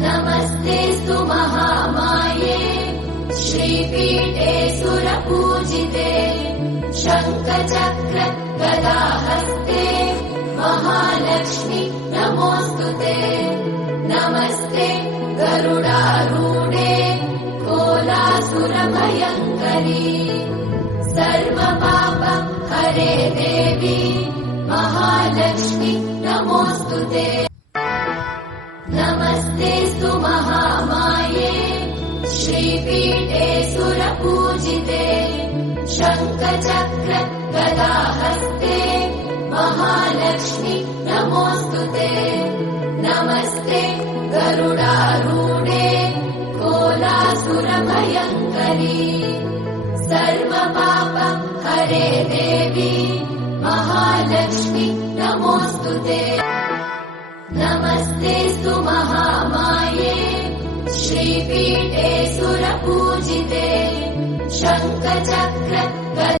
नमस्तेऽस्तु महामाये श्रीपीठे सुरपूजिते शङ्खचक्र गदाहस्ते महालक्ष्मी नमोऽस्तुते। नमस्ते गरुडारूढे कोलासुरभयङ्करी सर्वपाप हरे देवी महालक्ष्मी नमोऽस्तुते। नमस्तेऽस्तु महामाये श्रीपीठे सुरपूजिते शङ्खचक्र गदाहस्ते महालक्ष्मी नमोऽस्तुते। नमस्ते गरुडारूढे कोलासुरभयङ्करी सर्वपाप हरे देवी महालक्ष्मी नमोऽस्तुते। नमस्तेऽस्तु महामाये श्रीपीठे सुरपूजिते शङ्खचक्र